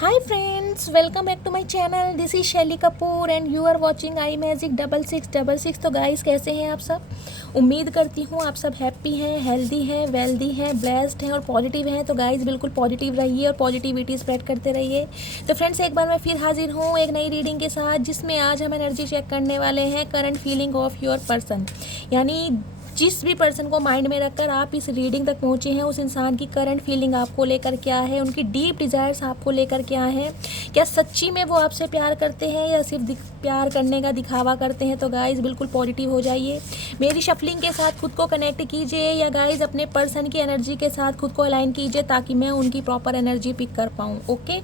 Hi friends, welcome back to my channel. This is शैली Kapoor and you are watching I magic 6666। तो guys कैसे हैं आप सब। उम्मीद करती हूँ आप सब हैप्पी हैं, हेल्दी हैं, वेल्दी हैं, ब्लेस्ड हैं और पॉजिटिव हैं। तो गाइस बिल्कुल पॉजिटिव रहिए और पॉजिटिविटी स्प्रेड करते रहिए। तो फ्रेंड्स एक बार मैं फिर हाजिर हूँ एक नई रीडिंग के साथ, जिसमें आज हम एनर्जी चेक करने वाले हैं current feeling of your person. यानी जिस भी पर्सन को माइंड में रखकर आप इस रीडिंग तक पहुंचे हैं, उस इंसान की करंट फीलिंग आपको लेकर क्या है, उनकी डीप डिज़ायर्स आपको लेकर क्या है, क्या सच्ची में वो आपसे प्यार करते हैं या सिर्फ प्यार करने का दिखावा करते हैं। तो गाइज़ बिल्कुल पॉजिटिव हो जाइए, मेरी शफलिंग के साथ खुद को कनेक्ट कीजिए या गाइज़ अपने पर्सन की एनर्जी के साथ खुद को अलाइन कीजिए ताकि मैं उनकी प्रॉपर एनर्जी पिक कर पाऊँ। ओके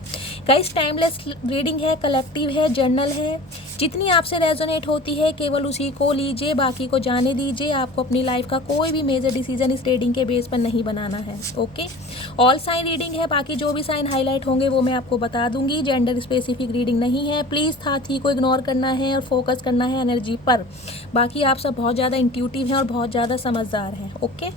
गाइज़, टाइमलेस रीडिंग है, कलेक्टिव है, जर्नल है। जितनी आपसे रेजोनेट होती है केवल उसी को लीजिए, बाकी को जाने दीजिए। आपको अपनी लाइफ का कोई भी मेजर डिसीजन इस रीडिंग के बेस पर नहीं बनाना है। ओके, ऑल साइन रीडिंग है, बाकी जो भी साइन हाईलाइट होंगे वो मैं आपको बता दूंगी। जेंडर स्पेसिफिक रीडिंग नहीं है, प्लीज़ थी को इग्नोर करना है और फोकस करना है एनर्जी पर। बाकी आप सब बहुत ज़्यादा इंट्यूटिव हैं और बहुत ज़्यादा समझदार हैं। ओके,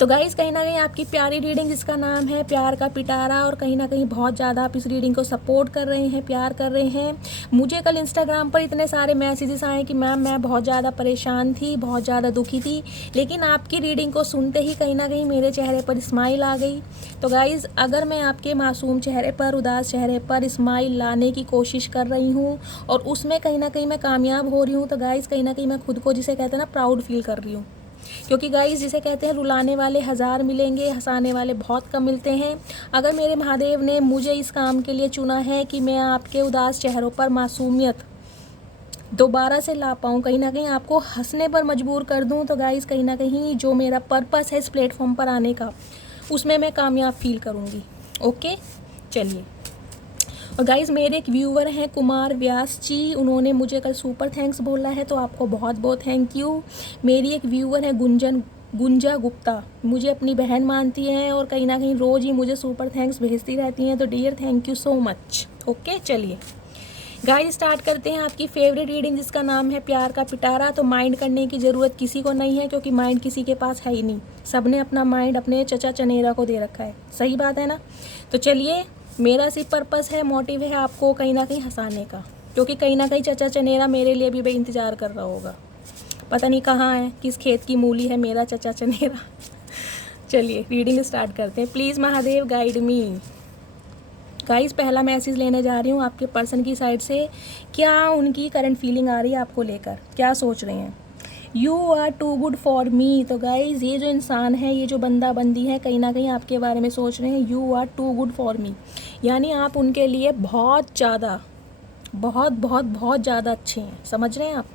तो गाइस कहीं ना कहीं आपकी प्यारी रीडिंग जिसका नाम है प्यार का पिटारा, और कहीं ना कहीं बहुत ज़्यादा आप इस रीडिंग को सपोर्ट कर रहे हैं, प्यार कर रहे हैं। मुझे कल इंस्टाग्राम पर इतने सारे मैसेजेस आए कि मैम मैं बहुत ज़्यादा परेशान थी, बहुत ज़्यादा दुखी थी, लेकिन आपकी रीडिंग को सुनते ही कहीं ना कहीं मेरे चेहरे पर स्माइल आ गई। तो गाइज़ अगर मैं आपके मासूम चेहरे पर, उदास चेहरे पर स्माइल लाने की कोशिश कर रही हूँ और उसमें कहीं ना कहीं मैं कामयाब हो रही हूँ, तो गाइज़ कहीं ना कहीं मैं खुद को जिसे कहते हैं ना प्राउड फील कर रही हूँ। क्योंकि गाइस जिसे कहते हैं रुलाने वाले हज़ार मिलेंगे, हंसाने वाले बहुत कम मिलते हैं। अगर मेरे महादेव ने मुझे इस काम के लिए चुना है कि मैं आपके उदास चेहरों पर मासूमियत दोबारा से ला पाऊँ, कहीं ना कहीं आपको हंसने पर मजबूर कर दूँ, तो गाइस कहीं ना कहीं जो मेरा पर्पस है इस प्लेटफॉर्म पर आने का, उसमें मैं कामयाब फील करूँगी। ओके चलिए। और गाइज़ मेरे एक व्यूवर हैं कुमार व्यास जी, उन्होंने मुझे कल सुपर थैंक्स बोला है, तो आपको बहुत बहुत थैंक यू। मेरी एक व्यूवर है गुंजा गुप्ता, मुझे अपनी बहन मानती हैं और कहीं ना कहीं रोज़ ही मुझे सुपर थैंक्स भेजती रहती हैं, तो dear thank you so much. Okay चलिए गाइस स्टार्ट करते हैं आपकी फेवरेट रीडिंग जिसका नाम है प्यार का पिटारा। तो माइंड करने की ज़रूरत किसी को नहीं है, क्योंकि माइंड किसी के पास है ही नहीं। सबने अपना माइंड अपने चचा चनेरा को दे रखा है, सही बात है ना। तो चलिए, मेरा सिर्फ पर्पस है, मोटिव है आपको कहीं ना कहीं हंसाने का, क्योंकि कहीं ना कहीं चचा चनेरा मेरे लिए भी इंतज़ार कर रहा होगा। पता नहीं कहाँ है, किस खेत की मूली है मेरा चचा चनेरा। चलिए रीडिंग स्टार्ट करते हैं। Please Mahadev guide me. Guys पहला मैसेज लेने जा रही हूँ आपके पर्सन की साइड से। क्या उनकी करंट फीलिंग आ रही है आपको लेकर, क्या सोच रहे हैं। You are too good for me. तो गाइज ये जो इंसान है, ये जो बंदा बंदी है, कहीं ना कहीं आपके बारे में सोच रहे हैं you are too good for me, यानी आप उनके लिए बहुत ज़्यादा बहुत बहुत बहुत ज़्यादा अच्छे हैं। समझ रहे हैं आप।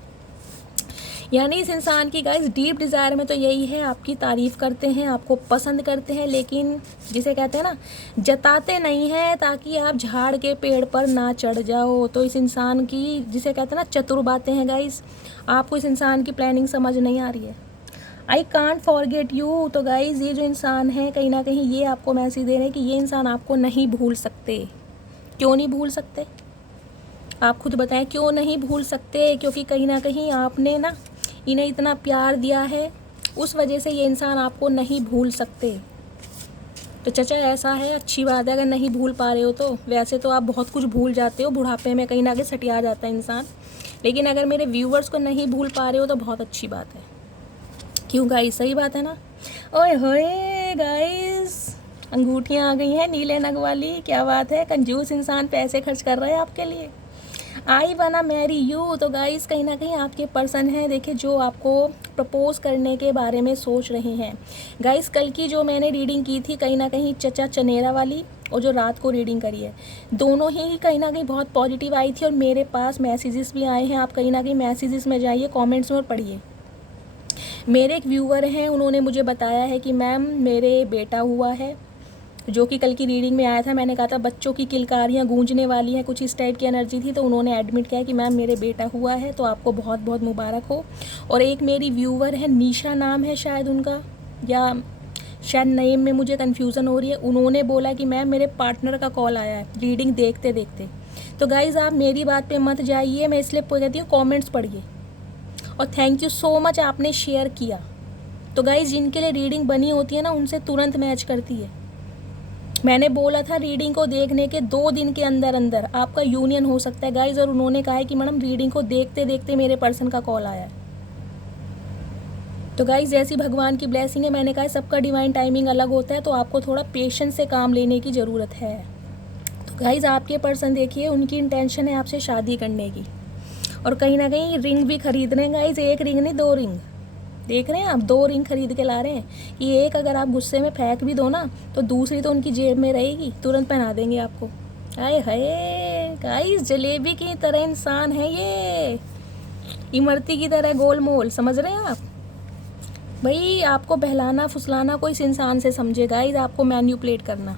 यानी इस इंसान की गाइस डीप डिज़ायर में तो यही है, आपकी तारीफ़ करते हैं, आपको पसंद करते हैं, लेकिन जिसे कहते हैं ना जताते नहीं हैं ताकि आप झाड़ के पेड़ पर ना चढ़ जाओ। तो इस इंसान की जिसे कहते हैं ना चतुर बातें हैं गाइस, आपको इस इंसान की प्लानिंग समझ नहीं आ रही है। I can't forget you. तो गाइज ये जो इंसान है कहीं ना कहीं ये आपको मैसेज दे रहे हैं कि ये इंसान आपको नहीं भूल सकते। क्यों नहीं भूल सकते, आप खुद बताएं क्यों नहीं भूल सकते। क्योंकि कहीं ना कहीं आपने ना इन्हें इतना प्यार दिया है, उस वजह से ये इंसान आपको नहीं भूल सकते। तो चचा ऐसा है, अच्छी बात है अगर नहीं भूल पा रहे हो तो। वैसे तो आप बहुत कुछ भूल जाते हो, बुढ़ापे में कहीं ना कहीं सटिया जाता है इंसान, लेकिन अगर मेरे व्यूवर्स को नहीं भूल पा रहे हो तो बहुत अच्छी बात है। क्यों गाइस, सही बात है ना। ओए होए गाइस, अंगूठियाँ आ गई हैं नीले नग वाली, क्या बात है। कंजूस इंसान पैसे खर्च कर रहा है आपके लिए। आई वाना मैरी यू। तो गाइस कहीं ना कहीं आपके पर्सन हैं, देखिए जो आपको प्रपोज करने के बारे में सोच रहे हैं। गाइस कल की जो मैंने रीडिंग की थी कहीं ना कहीं चचा चनेरा वाली, और जो रात को रीडिंग करी है, दोनों ही कहीं ना कहीं बहुत पॉजिटिव आई थी और मेरे पास मैसेजेस भी आए हैं। आप कहीं ना कहीं मैसेजेस में जाइए, कॉमेंट्स में पढ़िए। मेरे एक व्यूवर हैं, उन्होंने मुझे बताया है कि मैम मेरे बेटा हुआ है, जो कि कल की रीडिंग में आया था। मैंने कहा था बच्चों की किलकारियाँ गूंजने वाली हैं, कुछ इस टाइप की एनर्जी थी, तो उन्होंने एडमिट किया कि मैम मेरे बेटा हुआ है, तो आपको बहुत बहुत मुबारक हो। और एक मेरी व्यूवर है, निशा नाम है शायद उनका, या शायद नेम में मुझे कन्फ्यूज़न हो रही है, उन्होंने बोला कि मैम मेरे पार्टनर का कॉल आया है रीडिंग देखते देखते। तो गाइज़ आप मेरी बात पर मत जाइए, मैं इसलिए कहती हूँ कॉमेंट्स पढ़िए। और थैंक यू सो मच आपने शेयर किया। तो गाइज़ जिनके लिए रीडिंग बनी होती है ना, उनसे तुरंत मैच करती है। मैंने बोला था रीडिंग को देखने के 2 दिन के अंदर अंदर आपका यूनियन हो सकता है गाइज, और उन्होंने कहा है कि मैडम रीडिंग को देखते देखते मेरे पर्सन का कॉल आया है। तो गाइज जैसी भगवान की ब्लेसिंग है, मैंने कहा सबका डिवाइन टाइमिंग अलग होता है, तो आपको थोड़ा पेशेंस से काम लेने की ज़रूरत है। तो गाइज आपके पर्सन देखिए, उनकी इंटेंशन है आपसे शादी करने की, और कहीं ना कहीं रिंग भी खरीद रहे हैं गाइज, 1 रिंग नहीं 2 रिंग। देख रहे हैं आप, 2 रिंग खरीद के ला रहे हैं कि एक अगर आप गुस्से में फेंक भी दो ना, तो दूसरी तो उनकी जेब में रहेगी, तुरंत पहना देंगे आपको। आए हाय गाइस, जलेबी की तरह इंसान है ये, इमरती की तरह गोलमोल, समझ रहे हैं आप। भाई आपको बहलाना फुसलाना कोई इस इंसान से समझे गाइस, आपको मैन्युपुलेट करना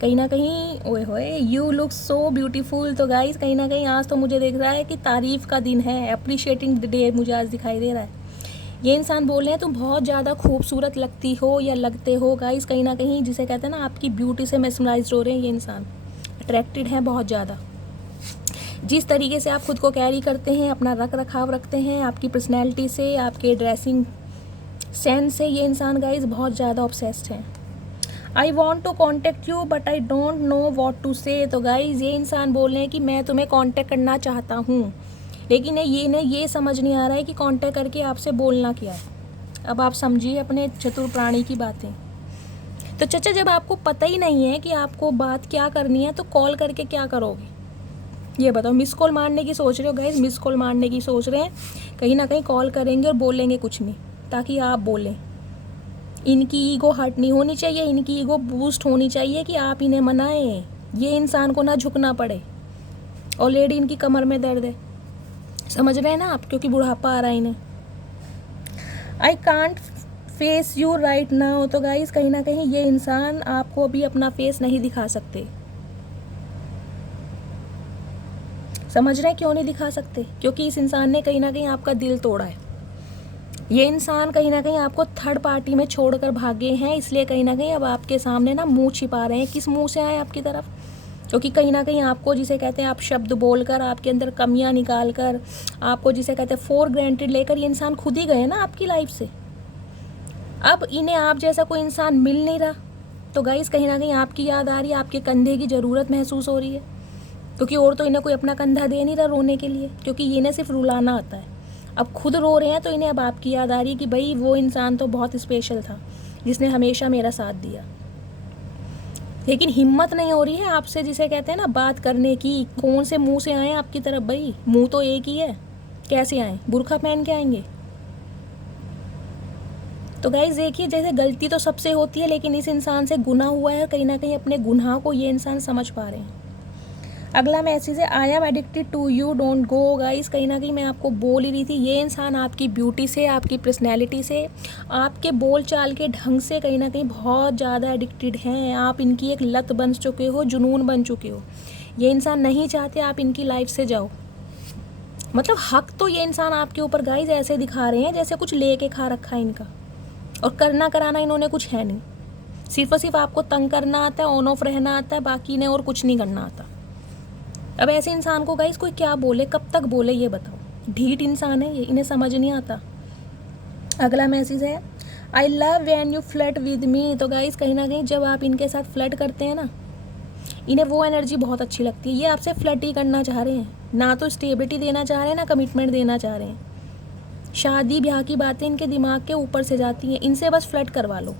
कहीं ना कहीं। ओए होए, यू लुक सो ब्यूटीफुल। तो गाइस कहीं ना कहीं आज तो मुझे देख रहा है कि तारीफ़ का दिन है, अप्रिशिएटिंग द डे मुझे आज दिखाई दे रहा है। ये इंसान बोल रहे हैं तुम बहुत ज़्यादा खूबसूरत लगती हो या लगते हो गाइस, कहीं ना कहीं जिसे कहते हैं ना, आपकी ब्यूटी से मेस्मराइज्ड हो रहे हैं ये इंसान, अट्रैक्टेड है बहुत ज़्यादा। जिस तरीके से आप खुद को कैरी करते हैं, अपना रख रखाव रखते हैं, आपकी पर्सनैलिटी से, आपके ड्रेसिंग सेंस से, ये इंसान गाइस बहुत ज़्यादा ऑब्सेस्ड है। I want to contact you but I don't know what to say. तो गाइस ये इंसान बोल रहे हैं कि मैं तुम्हें कॉन्टेक्ट करना चाहता हूँ, लेकिन ये समझ नहीं आ रहा है कि कांटेक्ट करके आपसे बोलना क्या है। अब आप समझिए अपने चतुर प्राणी की बातें। तो चचा, जब आपको पता ही नहीं है कि आपको बात क्या करनी है, तो कॉल करके क्या करोगे ये बताओ। मिस कॉल मारने की सोच रहे हो गाइस, मिस कॉल मारने की सोच रहे हैं, कहीं ना कहीं कॉल करेंगे और बोलेंगे कुछ नहीं, ताकि आप बोलें। इनकी ईगो हर्ट नहीं होनी चाहिए, इनकी ईगो बूस्ट होनी चाहिए कि आप इन्हें मनाएं, ये इंसान को ना झुकना पड़े। ऑलरेडी इनकी कमर में दर्द है, समझ रहे हैं ना आप, क्योंकि बुढ़ापा आ रहा है इन्हें। I can't face you right now. तो गाइस कहीं ना कहीं ये इंसान आपको अभी अपना फेस नहीं दिखा सकते। समझ रहे हैं क्यों नहीं दिखा सकते? क्योंकि इस इंसान ने कहीं ना कहीं आपका दिल तोड़ा है। ये इंसान कहीं ना कहीं आपको थर्ड पार्टी में छोड़कर भागे हैं, इसलिए कहीं ना कहीं अब आपके सामने ना मुंह छिपा रहे हैं। किस मुंह से आए आपकी तरफ? क्योंकि कहीं ना कहीं आपको, जिसे कहते हैं आप शब्द बोलकर, आपके अंदर कमियां निकाल कर, आपको जिसे कहते हैं फॉर ग्रांटेड लेकर, ये इंसान खुद ही गए ना आपकी लाइफ से। अब इन्हें आप जैसा कोई इंसान मिल नहीं रहा, तो गाइस कहीं ना कहीं आपकी याद आ रही है, आपके कंधे की ज़रूरत महसूस हो रही है, क्योंकि और तो इन्हें कोई अपना कंधा दे नहीं रहा रोने के लिए, क्योंकि इन्हें सिर्फ रुलाना आता है। अब खुद रो रहे हैं तो इन्हें अब आपकी याद आ रही है कि भाई वो इंसान तो बहुत स्पेशल था, जिसने हमेशा मेरा साथ दिया। लेकिन हिम्मत नहीं हो रही है आपसे, जिसे कहते हैं ना, बात करने की। कौन से मुंह से आए आपकी तरफ भाई? मुंह तो एक ही है, कैसे आए? बुर्खा पहन के आएंगे? तो गाइस देखिए, जैसे गलती तो सबसे होती है, लेकिन इस इंसान से गुनाह हुआ है, कहीं ना कहीं अपने गुनाह को ये इंसान समझ पा रहे हैं। अगला मैसेज है, I am addicted to you don't go. Guys कहीं ना कहीं मैं आपको बोल ही रही थी, ये इंसान आपकी ब्यूटी से, आपकी पर्सनैलिटी से, आपके बोल चाल के ढंग से कहीं ना कहीं बहुत ज़्यादा एडिक्टेड हैं। आप इनकी एक लत बन चुके हो, जुनून बन चुके हो। ये इंसान नहीं चाहते आप इनकी लाइफ से जाओ। मतलब हक तो ये इंसान आपके ऊपर गाइस ऐसे दिखा रहे हैं जैसे कुछ लेके खा रखा है इनका, और करना कराना इन्होंने कुछ है नहीं। सिर्फ और सिर्फ आपको तंग करना आता है, ऑन ऑफ रहना आता है, बाकी इन्हें और कुछ नहीं करना आता। अब ऐसे इंसान को गाइस कोई क्या बोले, कब तक बोले, ये बताओ। ढीठ इंसान है ये, इन्हें समझ नहीं आता। अगला मैसेज है, I love when you flirt with me. तो गाइस कहीं ना कहीं जब आप इनके साथ फ्लर्ट करते हैं ना, इन्हें वो एनर्जी बहुत अच्छी लगती है। ये आपसे फ्लर्ट ही करना चाह रहे हैं, ना तो स्टेबिलिटी देना चाह रहे हैं, ना कमिटमेंट देना चाह रहे हैं। शादी ब्याह की बातें इनके दिमाग के ऊपर से जाती हैं। इनसे बस फ्लर्ट करवा लो,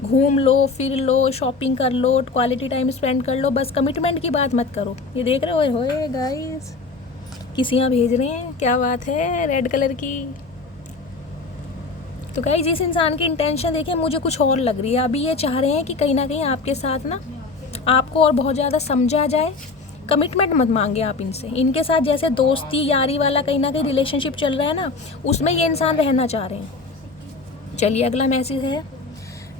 घूम लो, फिर लो, शॉपिंग कर लो, क्वालिटी टाइम स्पेंड कर लो, बस कमिटमेंट की बात मत करो। ये देख रहे हो, होए गाइस किसियाँ भेज रहे हैं, क्या बात है रेड कलर की। तो गाइस इस इंसान की इंटेंशन देखिए, मुझे कुछ और लग रही है। अभी ये चाह रहे हैं कि कहीं ना कहीं आपके साथ ना, आपको और बहुत ज़्यादा समझा जाए। कमिटमेंट मत मांगे आप इनसे। इनके साथ जैसे दोस्ती यारी वाला कहीं ना कहीं रिलेशनशिप चल रहा है ना, उसमें ये इंसान रहना चाह रहे हैं। चलिए अगला मैसेज है,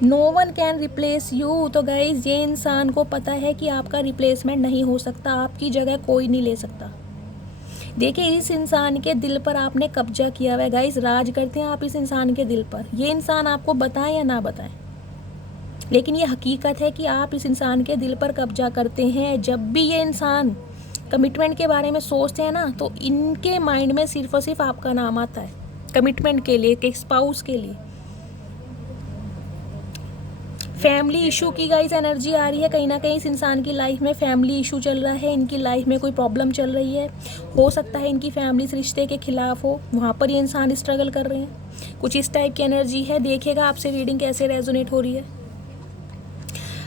no one can replace you. तो गाइज ये इंसान को पता है कि आपका रिप्लेसमेंट नहीं हो सकता, आपकी जगह कोई नहीं ले सकता। देखिए इस इंसान के दिल पर आपने कब्जा किया हुआ है गाइज, राज करते हैं आप इस इंसान के दिल पर। ये इंसान आपको बताएं या ना बताएं, लेकिन ये हकीकत है कि आप इस इंसान के दिल पर कब्जा करते हैं। जब भी ये इंसान कमिटमेंट के बारे में सोचते हैं ना, तो इनके माइंड में सिर्फ और सिर्फ आपका नाम आता है कमिटमेंट के लिए, एक स्पाउस के लिए। फैमिली इशू की गाइस एनर्जी आ रही है। कहीं ना कहीं इस इंसान की लाइफ में फैमिली इशू चल रहा है, इनकी लाइफ में कोई प्रॉब्लम चल रही है। हो सकता है इनकी फैमिली इस रिश्ते के खिलाफ हो, वहाँ पर ये इंसान स्ट्रगल कर रहे हैं। कुछ इस टाइप की एनर्जी है। देखिएगा आपसे रीडिंग कैसे रेजोनेट हो रही है।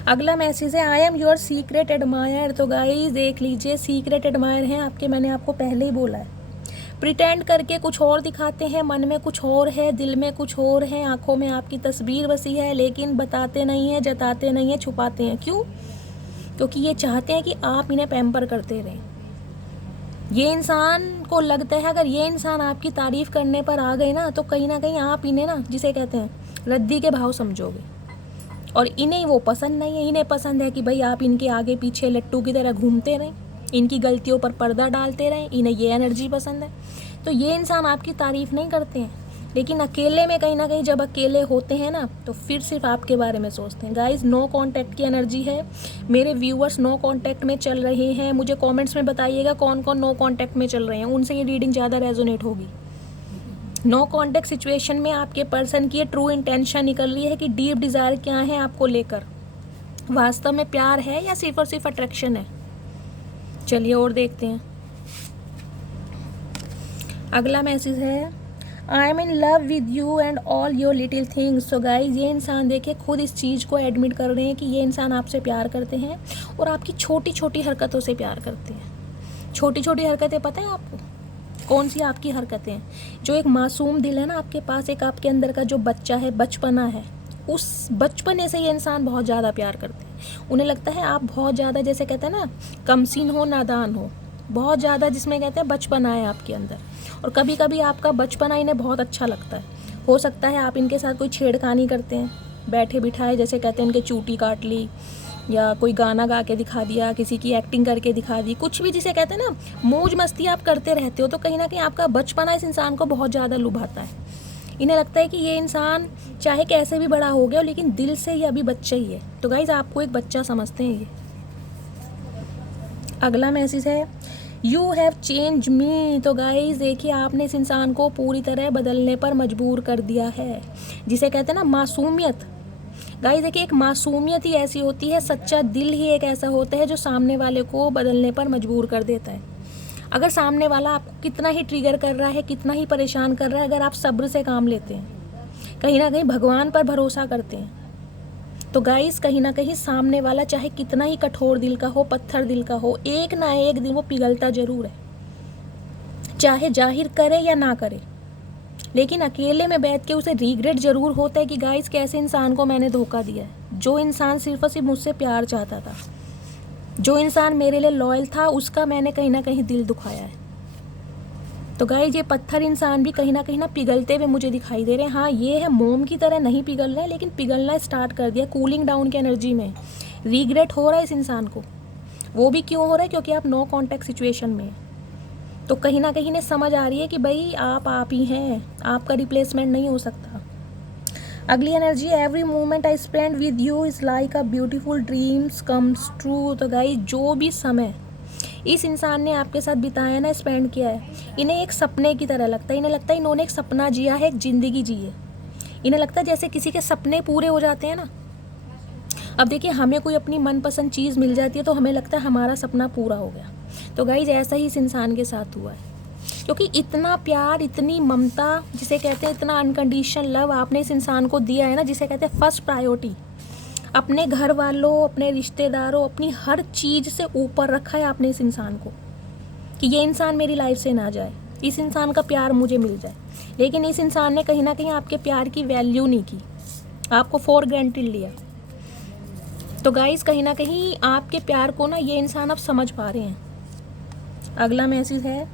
अगला मैसेज है, I am your secret admire. तो गाइस देख लीजिए, सीक्रेट एडमायर हैं आपके। मैंने आपको पहले ही बोला है, प्रिटेंड करके कुछ और दिखाते हैं, मन में कुछ और है, दिल में कुछ और है, आंखों में आपकी तस्वीर बसी है, लेकिन बताते नहीं हैं, जताते नहीं हैं, छुपाते हैं। क्यों? क्योंकि ये चाहते हैं कि आप इन्हें पैम्पर करते रहें। ये इंसान को लगता है अगर ये इंसान आपकी तारीफ़ करने पर आ गए ना, तो कहीं ना कहीं आप इन्हें ना, जिसे कहते हैं रद्दी के भाव समझोगे। और इन्हें वो पसंद नहीं है। इन्हें पसंद है कि भाई आप इनके आगे पीछे लट्टू की तरह घूमते रहें, इनकी गलतियों पर पर्दा डालते रहें। इन्हें ये एनर्जी पसंद है। तो ये इंसान आपकी तारीफ़ नहीं करते हैं, लेकिन अकेले में कहीं ना कहीं जब अकेले होते हैं ना, तो फिर सिर्फ आपके बारे में सोचते हैं। गाइस नो कांटेक्ट की एनर्जी है। मेरे व्यूअर्स नो कांटेक्ट में चल रहे हैं। मुझे कमेंट्स में बताइएगा कौन कौन नो कांटेक्ट में चल रहे हैं, उनसे ये रीडिंग ज़्यादा रेजोनेट होगी। नो कांटेक्ट सिचुएशन में आपके पर्सन की ट्रू इंटेंशन निकल रही है कि डीप डिज़ायर क्या है आपको लेकर। वास्तव में प्यार है या सिर्फ और सिर्फ अट्रैक्शन है? चलिए और देखते हैं। अगला मैसेज है, I M in love with you and all your little things. तो गाइज ये इंसान देखिए खुद इस चीज़ को एडमिट कर रहे हैं कि ये इंसान आपसे प्यार करते हैं और आपकी छोटी छोटी हरकतों से प्यार करते हैं। छोटी छोटी हरकतें पता है आपको कौन सी आपकी हरकतें हैं? जो एक मासूम दिल है ना आपके पास, एक आपके अंदर का जो बच्चा है, बचपना है, उस बचपने से ये इंसान बहुत ज़्यादा प्यार करते हैं। उन्हें लगता है आप बहुत ज़्यादा, जैसे कहते हैं ना, कमसीन हो, नादान हो, बहुत ज़्यादा, जिसमें कहते हैं बचपना है आपके अंदर। और कभी कभी आपका बचपना इन्हें बहुत अच्छा लगता है। हो सकता है आप इनके साथ कोई छेड़खानी करते हैं, बैठे बिठाए, जैसे कहते हैं इनके चूटी काट ली, या कोई गाना गा के दिखा दिया, किसी की एक्टिंग करके दिखा दी, कुछ भी जिसे कहते हैं ना मौज मस्ती आप करते रहते हो। तो कहीं ना कहीं आपका बचपना इस इंसान को बहुत ज़्यादा लुभाता है। इन्हें लगता है कि ये इंसान चाहे कैसे भी बड़ा हो गया हो, लेकिन दिल से ये अभी बच्चा ही है। तो गाइज आपको एक बच्चा समझते हैं ये। अगला मैसेज है, यू हैव चेंज मी। तो गाइज देखिए आपने इस इंसान को पूरी तरह बदलने पर मजबूर कर दिया है, जिसे कहते हैं ना मासूमियत। गाइस देखिए एक मासूमियत ही ऐसी होती है, सच्चा दिल ही एक ऐसा होता है जो सामने वाले को बदलने पर मजबूर कर देता है। अगर सामने वाला आपको कितना ही ट्रिगर कर रहा है, कितना ही परेशान कर रहा है, अगर आप सब्र से काम लेते हैं, कहीं ना कहीं भगवान पर भरोसा करते हैं, तो गाइस कहीं ना कहीं सामने वाला चाहे कितना ही कठोर दिल का हो, पत्थर दिल का हो, एक ना एक दिन वो पिघलता जरूर है, चाहे जाहिर करे या ना करे। लेकिन अकेले में बैठ के उसे रिग्रेट ज़रूर होता है कि गाइस कैसे इंसान को मैंने धोखा दिया है। जो इंसान सिर्फ और सिर्फ मुझसे प्यार चाहता था, जो इंसान मेरे लिए लॉयल था, उसका मैंने कहीं ना कहीं दिल दुखाया है। तो गाइस ये पत्थर इंसान भी कहीं ना पिघलते हुए मुझे दिखाई दे रहे हैं। हाँ ये है मोम की तरह नहीं पिघल रहे, लेकिन पिघलना स्टार्ट कर दिया, कूलिंग डाउन की एनर्जी में। रिग्रेट हो रहा है इस इंसान को। वो भी क्यों हो रहा है? क्योंकि आप नो कॉन्टैक्ट सिचुएशन में हैं। तो कहीं ना कहीं इन्हें समझ आ रही है कि भाई आप ही हैं, आपका रिप्लेसमेंट नहीं हो सकता। अगली energy, every moment I spend with you is like a beautiful dreams comes true. तो गाइस जो भी समय इस इंसान ने आपके साथ बिताया ना, स्पेंड किया है, इन्हें एक सपने की तरह लगता है। इन्हें लगता है इन्होंने एक सपना जिया है, एक ज़िंदगी जी है। इन्हें लगता है जैसे किसी के सपने पूरे हो जाते हैं ना। अब देखिए हमें कोई अपनी मनपसंद चीज़ मिल जाती है तो हमें लगता है हमारा सपना पूरा हो गया। तो गाइज ऐसा ही इस इंसान के साथ हुआ है, क्योंकि इतना प्यार, इतनी ममता, जिसे कहते हैं इतना अनकंडीशनल लव आपने इस इंसान को दिया है ना, जिसे कहते हैं फर्स्ट प्रायोरिटी। अपने घर वालों, अपने रिश्तेदारों, अपनी हर चीज़ से ऊपर रखा है आपने इस इंसान को, कि ये इंसान मेरी लाइफ से ना जाए, इस इंसान का प्यार मुझे मिल जाए। लेकिन इस इंसान ने कहीं ना कहीं आपके प्यार की वैल्यू नहीं की, आपको फॉर ग्रांटेड लिया। तो गाइज कहीं ना कहीं आपके प्यार को ना ये इंसान अब समझ पा रहे हैं। अगला मैसेज है,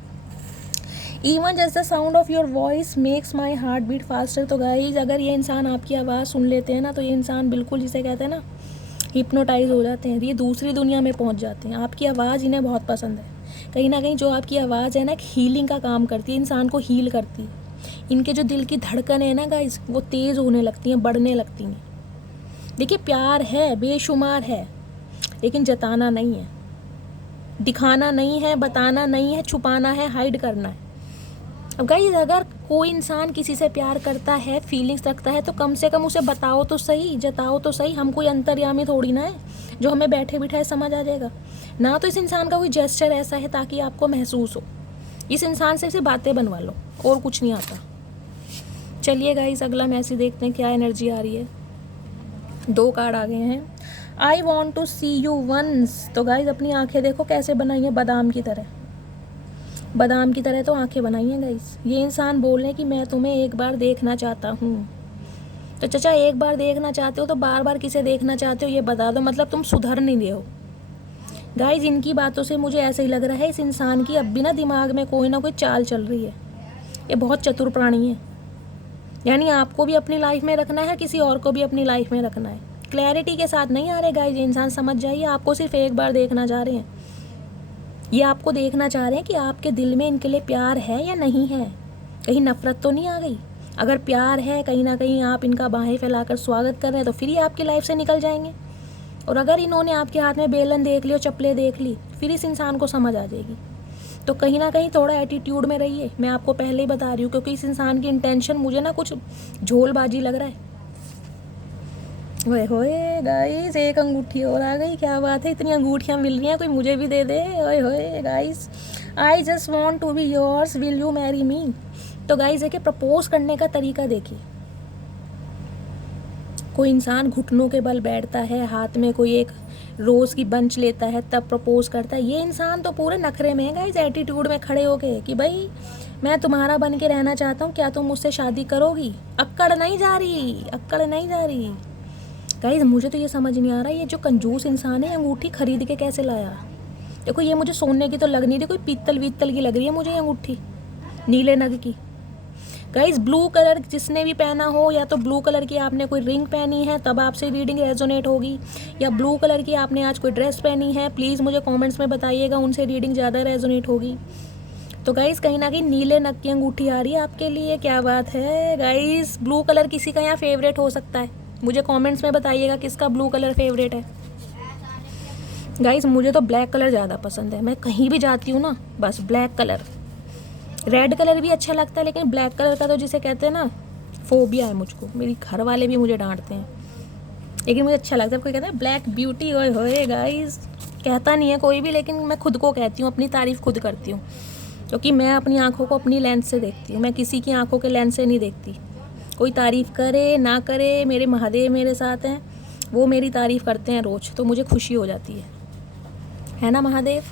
even just the sound of your voice makes my heart beat faster. तो गाइज अगर ये इंसान आपकी आवाज़ सुन लेते हैं ना, तो ये इंसान बिल्कुल, जिसे कहते हैं ना, हिप्नोटाइज हो जाते हैं, ये दूसरी दुनिया में पहुंच जाते हैं। आपकी आवाज़ इन्हें बहुत पसंद है। कहीं ना कहीं जो आपकी आवाज़ है ना, एक हीलिंग का काम करती है, इंसान को हील करती है। इनके जो दिल की धड़कन है ना गाइज, वो तेज़ होने लगती हैं, बढ़ने लगती हैं। देखिए प्यार है, बेशुमार है, लेकिन जताना नहीं है, दिखाना नहीं है, बताना नहीं है, छुपाना है, हाइड करना है। अब गाइस अगर कोई इंसान किसी से प्यार करता है, फीलिंग्स रखता है, तो कम से कम उसे बताओ तो सही, जताओ तो सही। हम कोई अंतर्यामी थोड़ी ना है जो हमें बैठे बिठाए समझ आ जाएगा ना। तो इस इंसान का कोई जेस्चर ऐसा है ताकि आपको महसूस हो। इस इंसान से सिर्फ बातें बनवा लो और कुछ नहीं आता। चलिए गाइस अगला मैसेज देखते हैं क्या एनर्जी आ रही है। 2 कार्ड आ गए हैं। I want to see you once. तो गाइस अपनी आंखें देखो कैसे बनाई है, बादाम की तरह। बादाम की तरह तो आंखें बनाई हैं गाइस। ये इंसान बोल रहे हैं कि मैं तुम्हें एक बार देखना चाहता हूँ। तो चाचा एक बार देखना चाहते हो तो बार बार किसे देखना चाहते हो ये बता दो, मतलब तुम सुधर नहीं रहे हो। गाइस इनकी बातों से मुझे ऐसे ही लग रहा है इस इंसान की अब भी ना दिमाग में कोई ना कोई चाल चल रही है। ये बहुत चतुर प्राणी है, यानी आपको भी अपनी लाइफ में रखना है, किसी और को भी अपनी लाइफ में रखना है। क्लैरिटी के साथ नहीं आ रहे गाइस ये इंसान, समझ जाइए। आपको सिर्फ एक बार देखना चाह रहे हैं। ये आपको देखना चाह रहे हैं कि आपके दिल में इनके लिए प्यार है या नहीं है, कहीं नफरत तो नहीं आ गई। अगर प्यार है कहीं ना कहीं आप इनका बाहें फैलाकर स्वागत कर रहे हैं तो फिर ये आपकी लाइफ से निकल जाएंगे। और अगर इन्होंने आपके हाथ में बेलन देख ली और चप्पलें देख ली फिर इस इंसान को समझ आ जाएगी। तो कहीं ना कहीं थोड़ा एटीट्यूड में रहिए, मैं आपको पहले ही बता रही हूँ, क्योंकि इस इंसान की इंटेंशन मुझे ना कुछ झोलबाजी लग रहा है। ओए होए गाइस एक अंगूठी और आ गई, क्या बात है, इतनी अंगूठियाँ मिल रही हैं, कोई मुझे भी दे दे। ओए होए guys I just want to be yours, will you marry me. तो गाइस देखिए प्रपोज करने का तरीका देखिए। कोई इंसान घुटनों के बल बैठता है, हाथ में कोई एक रोज़ की बंच लेता है तब प्रपोज करता है। ये इंसान तो पूरे नखरे में है गाइस, एटीट्यूड में खड़े होके कि भाई मैं तुम्हारा बन के रहना चाहता हूँ, क्या तुम मुझसे शादी करोगी। अक्कड़ नहीं जा रही, अक्कड़ नहीं जा रही। गाइस मुझे तो ये समझ नहीं आ रहा ये जो कंजूस इंसान है अंगूठी खरीद के कैसे लाया। देखो ये मुझे सोने की तो लग नहीं रही, कोई पीतल वीतल की लग रही है मुझे ये अंगूठी, नीले नग की। गाइस ब्लू कलर जिसने भी पहना हो, या तो ब्लू कलर की आपने कोई रिंग पहनी है तब आपसे रीडिंग रेजोनेट होगी, या ब्लू कलर की आपने आज कोई ड्रेस पहनी है, प्लीज़ मुझे कमेंट्स में बताइएगा, उनसे रीडिंग ज़्यादा रेजोनेट होगी। तो गाइस कहीं ना कहीं नीले नग की अंगूठी आ रही है आपके लिए, क्या बात है गाइस। ब्लू कलर किसी का यहाँ फेवरेट हो सकता है, मुझे कमेंट्स में बताइएगा किसका ब्लू कलर फेवरेट है। गाइस मुझे तो ब्लैक कलर ज़्यादा पसंद है, मैं कहीं भी जाती हूँ ना बस ब्लैक कलर। रेड कलर भी अच्छा लगता है लेकिन ब्लैक कलर का तो जिसे कहते हैं ना फोबिया है मुझको, मेरी घर वाले भी मुझे डांटते हैं, लेकिन मुझे अच्छा लगता है। कोई कहता है ब्लैक ब्यूटी, ओए होए गाइस, कहता नहीं है कोई भी, लेकिन मैं खुद को कहती हूँ, अपनी तारीफ़ खुद करती हूँ, क्योंकि मैं अपनी आँखों को अपनी लेंस से देखती हूँ, मैं किसी की आँखों के लेंस से नहीं देखती। कोई तारीफ़ करे ना करे, मेरे महादेव मेरे साथ हैं, वो मेरी तारीफ़ करते हैं रोज़, तो मुझे खुशी हो जाती है ना महादेव।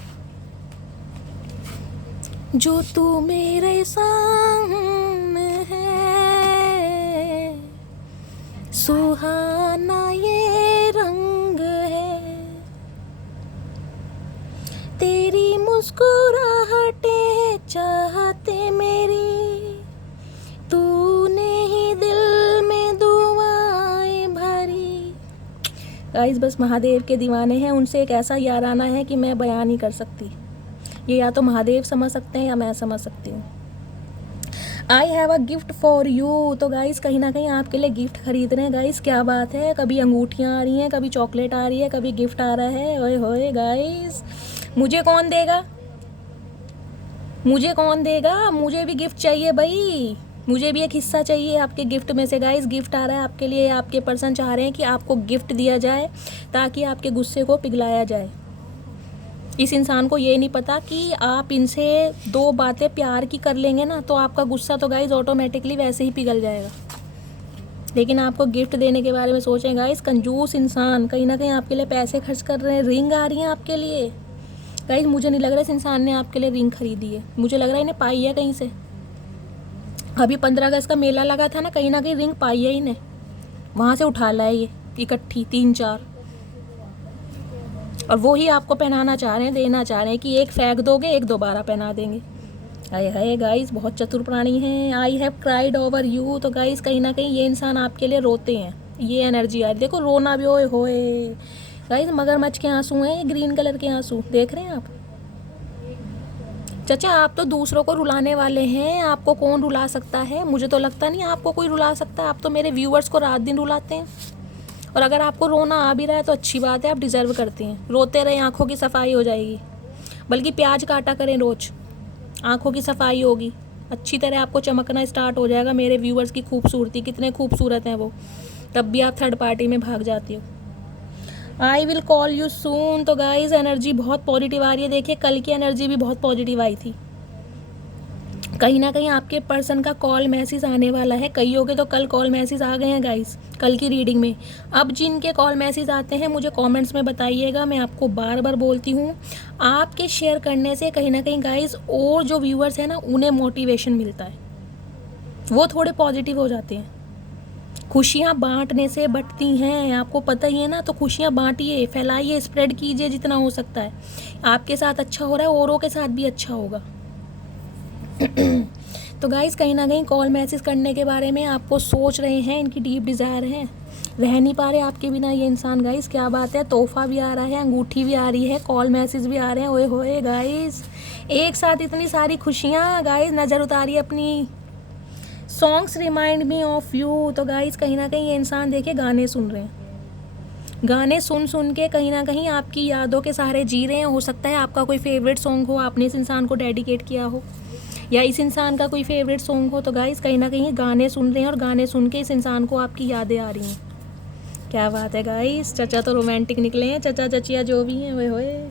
जो तू मेरे सामने है, सुहाना ये रंग है, तेरी मुस्कुराहटें चाहते मेरी, तूने ही दिल में दुआएं भरी। गाइस बस महादेव के दीवाने हैं, उनसे एक ऐसा याराना है कि मैं बयान नहीं कर सकती। ये या तो महादेव समझ सकते हैं या मैं समझ सकती हूँ। I have a gift for you. तो गाइस कहीं ना कहीं आपके लिए गिफ्ट खरीद रहे हैं गाइस, क्या बात है। कभी अंगूठियाँ आ रही हैं, कभी चॉकलेट आ रही है, कभी गिफ्ट आ रहा है। ओए होए गाइस मुझे कौन देगा, मुझे कौन देगा, मुझे भी गिफ्ट चाहिए भाई, मुझे भी एक हिस्सा चाहिए आपके गिफ्ट में से। गाइस गिफ्ट आ रहा है आपके लिए, आपके पर्सन चाह रहे हैं कि आपको गिफ्ट दिया जाए ताकि आपके गुस्से को पिघलाया जाए। इस इंसान को ये नहीं पता कि आप इनसे 2 बातें प्यार की कर लेंगे ना तो आपका गुस्सा तो गाइस ऑटोमेटिकली वैसे ही पिघल जाएगा, लेकिन आपको गिफ्ट देने के बारे में सोचें गाइस। कंजूस इंसान कहीं ना कहीं आपके लिए पैसे खर्च कर रहे हैं। रिंग आ रही है आपके लिए गाइस, मुझे नहीं लग रहा इस इंसान ने आपके लिए रिंग खरीदी है, मुझे लग रहा है इन्हें पाई है कहीं से। अभी 15 अगस्त का मेला लगा था ना कहीं रिंग पाई है इन्हें, वहाँ से उठा लाए ये इकट्ठी 3-4, और वो ही आपको पहनाना चाह रहे हैं, देना चाह रहे हैं कि एक फेंक दोगे एक दोबारा पहना देंगे। हाय हाय गाइस बहुत चतुर प्राणी हैं। I have cried over you. तो गाइस कहीं ना कहीं ये इंसान आपके लिए रोते हैं, ये एनर्जी आ रही, देखो रोना भी ओए होए गाइस, मगरमच्छ के आंसू हैं ये, ग्रीन कलर के आंसू देख रहे हैं आप। चाचा आप तो दूसरों को रुलाने वाले हैं, आपको कौन रुला सकता है, मुझे तो लगता नहीं आपको कोई रुला सकता है, आप तो मेरे व्यूअर्स को रात दिन रुलाते हैं। और अगर आपको रोना आ भी रहा है तो अच्छी बात है, आप डिज़र्व करती हैं, रोते रहे आँखों की सफाई हो जाएगी, बल्कि प्याज काटा करें रोज़, आँखों की सफाई होगी, अच्छी तरह आपको चमकना स्टार्ट हो जाएगा। मेरे व्यूअर्स की खूबसूरती, कितने खूबसूरत हैं वो, तब भी आप थर्ड पार्टी में भाग जाती हो। I will call you soon. तो गाइज एनर्जी बहुत पॉजिटिव आ रही है। देखिए कल की एनर्जी भी बहुत पॉजिटिव आई थी। कहीं ना कहीं आपके पर्सन का कॉल मैसेज आने वाला है। कईयों के तो कल कॉल मैसेज आ गए हैं गाइस कल की रीडिंग में। अब जिनके कॉल मैसेज आते हैं मुझे कमेंट्स में बताइएगा। मैं आपको बार बार बोलती हूँ, आपके शेयर करने से कहीं ना कहीं गाइस और जो व्यूअर्स हैं ना उन्हें मोटिवेशन मिलता है, वो थोड़े पॉजिटिव हो जाते हैं। खुशियाँ बांटने से बंटती हैं, आपको पता ही है ना। तो खुशियाँ बांटिए, फैलाइए, स्प्रेड कीजिए जितना हो सकता है। आपके साथ अच्छा हो रहा है, औरों के साथ भी अच्छा होगा। तो गाइस कहीं ना कहीं कॉल मैसेज करने के बारे में आपको सोच रहे हैं, इनकी डीप डिज़ायर है, रह नहीं पा रहे आपके बिना ये इंसान। गाइस क्या बात है, तोहफा भी आ रहा है, अंगूठी भी आ रही है, कॉल मैसेज भी आ रहे हैं। ओए होए गाइस, एक साथ इतनी सारी खुशियाँ। गाइस नज़र उतारिए अपनी। Songs remind me of you. तो गाइस कहीं ना कहीं ये इंसान देखिए गाने सुन रहे हैं, गाने सुन सुन के कहीं ना कहीं आपकी यादों के सहारे जी रहे हैं। हो सकता है आपका कोई फेवरेट सॉन्ग हो, आपने इस इंसान को डेडिकेट किया हो, या इस इंसान का कोई फेवरेट सॉन्ग हो। तो गाइस कहीं ना कहीं गाने सुन रहे हैं और गाने सुन के इस इंसान को आपकी यादें आ रही हैं। क्या बात है गाइस, चचा तो रोमांटिक निकले हैं, चचा चचिया जो भी हैं। वे होए,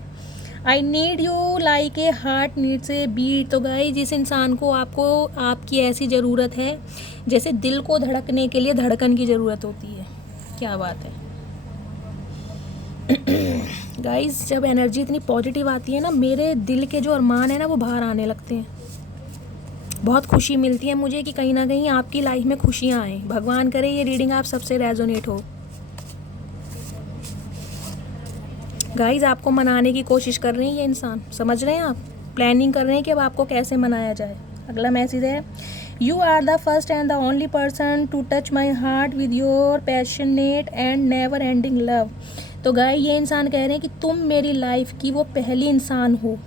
I need you like a heart needs a beat. तो गाइस जिस इंसान को आपको आपकी ऐसी ज़रूरत है जैसे दिल को धड़कने के लिए धड़कन की ज़रूरत होती है। क्या बात है गाइस, जब एनर्जी इतनी पॉजिटिव आती है ना, मेरे दिल के जो अरमान है ना वो बाहर आने लगते हैं। बहुत खुशी मिलती है मुझे कि कहीं ना कहीं आपकी लाइफ में खुशियाँ आएँ। भगवान करे ये रीडिंग आप सबसे रेजोनेट हो। गाइस आपको मनाने की कोशिश कर रहे हैं ये इंसान, समझ रहे हैं आप, प्लानिंग कर रहे हैं कि अब आपको कैसे मनाया जाए। अगला मैसेज है, you are the first and the only person to touch my heart with your passionate and never ending love. तो गाइस ये इंसान कह रहे हैं कि तुम मेरी लाइफ की वो पहली इंसान हो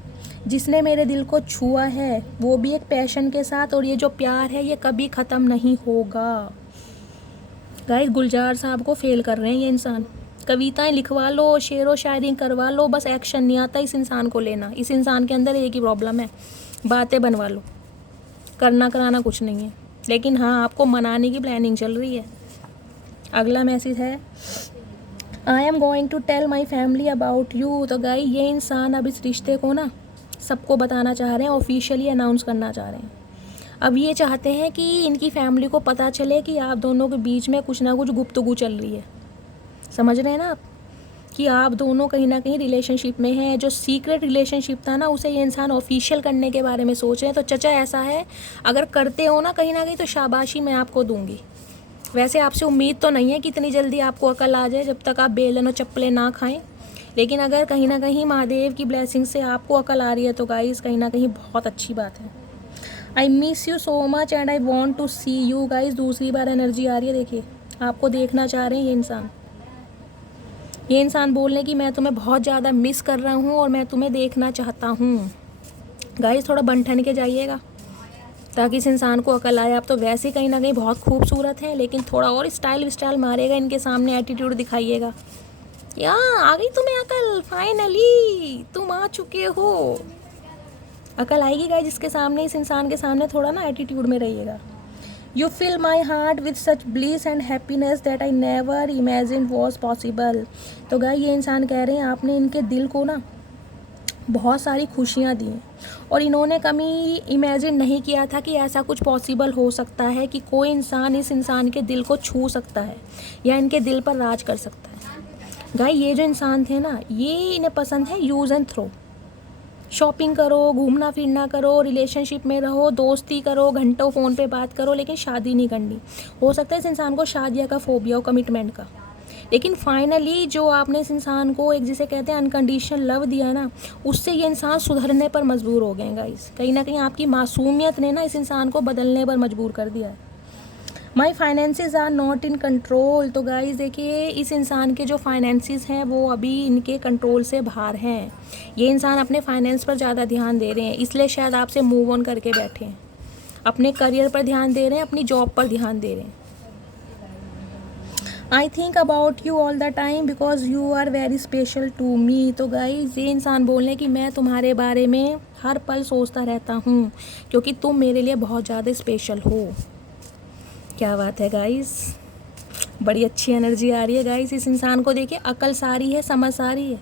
जिसने मेरे दिल को छुआ है, वो भी एक पैशन के साथ। और ये जो प्यार है ये कभी ख़त्म नहीं होगा। गाइस गुलजार साहब को फेल कर रहे हैं ये इंसान। कविताएं लिखवा लो, शेरो शायरी करवा लो, बस एक्शन नहीं आता इस इंसान को लेना। इस इंसान के अंदर एक ही प्रॉब्लम है, बातें बनवा लो, करना कराना कुछ नहीं है। लेकिन हाँ, आपको मनाने की प्लानिंग चल रही है। अगला मैसेज है, I am going to tell my family about you. तो गाइस ये इंसान अब इस रिश्ते को ना सबको बताना चाह रहे हैं, ऑफिशियली अनाउंस करना चाह रहे हैं। अब ये चाहते हैं कि इनकी फैमिली को पता चले कि आप दोनों के बीच में कुछ ना कुछ गुफ्तगू चल रही है। समझ रहे हैं ना आप, कि आप दोनों कहीं ना कहीं रिलेशनशिप में हैं। जो सीक्रेट रिलेशनशिप था ना उसे ये इंसान ऑफिशियल करने के बारे में सोच रहे हैं। तो चचा ऐसा है, अगर करते हो ना कहीं ना कहीं तो शाबाशी मैं आपको दूंगी। वैसे आपसे उम्मीद तो नहीं है कि इतनी जल्दी आपको अकल आ जाए जब तक आप बेलन और चप्पलें ना खाएं। लेकिन अगर कहीं ना कहीं महादेव की ब्लेसिंग से आपको अकल आ रही है तो गाइस कहीं ना कहीं बहुत अच्छी बात है। I miss you so much and I want to see you. Guys दूसरी बार एनर्जी आ रही है, देखिए आपको देखना चाह रहे हैं ये इंसान। ये इंसान बोल रहे कि मैं तुम्हें बहुत ज़्यादा मिस कर रहा हूँ और मैं तुम्हें देखना चाहता हूँ। गाइस थोड़ा बन ठन के जाइएगा ताकि इस इंसान को अकल आए। आप तो वैसे कहीं ना कहीं बहुत खूबसूरत हैं, लेकिन थोड़ा और स्टाइल मारेगा इनके सामने, एटीट्यूड दिखाइएगा। या आ गई तुम्हें अकल, फाइनली तुम आ चुके हो। अकल आएगी गाइस जिसके सामने, इस इंसान के सामने थोड़ा ना एटीट्यूड में रहिएगा। You fill my heart with such bliss and happiness that I never imagine was possible. तो गाइस ये इंसान कह रहे हैं आपने इनके दिल को ना बहुत सारी खुशियाँ दी हैं और इन्होंने कभी इमेजिन नहीं किया था कि ऐसा कुछ पॉसिबल हो सकता है कि कोई इंसान इस इंसान के दिल को छू सकता है या इनके दिल पर राज कर सकता है। गाइस ये जो इंसान थे ना, ये इन्हें पसंद है यूज़ एंड थ्रो। शॉपिंग करो, घूमना फिरना करो, रिलेशनशिप में रहो, दोस्ती करो, घंटों फ़ोन पे बात करो, लेकिन शादी नहीं करनी। हो सकता है इस इंसान को शादिया का फोबिया हो, कमिटमेंट का। लेकिन फाइनली जो आपने इस इंसान को एक जिसे कहते हैं अनकंडीशनल लव दिया ना, उससे ये इंसान सुधरने पर मजबूर हो गए गाइस। कहीं ना कहीं आपकी मासूमियत ने ना इस इंसान को बदलने पर मजबूर कर दिया है। My finances are not in control. तो गाइस देखिए इस इंसान के जो फाइनेंसिस हैं वो अभी इनके कंट्रोल से बाहर हैं। ये इंसान अपने फाइनेंस पर ज़्यादा ध्यान दे रहे हैं, इसलिए शायद आपसे मूव ऑन करके बैठे हैं। अपने करियर पर ध्यान दे रहे हैं, अपनी जॉब पर ध्यान दे रहे हैं। I think about you all the time because you are very special to me. तो गाइज ये इंसान बोलने कि मैं तुम्हारे बारे में हर पल सोचता रहता हूँ क्योंकि तुम मेरे लिए बहुत ज़्यादा स्पेशल हो। क्या बात है गाइज, बड़ी अच्छी एनर्जी आ रही है गाइज। इस इंसान को देखिए, अकल सारी है, समझ सारी है,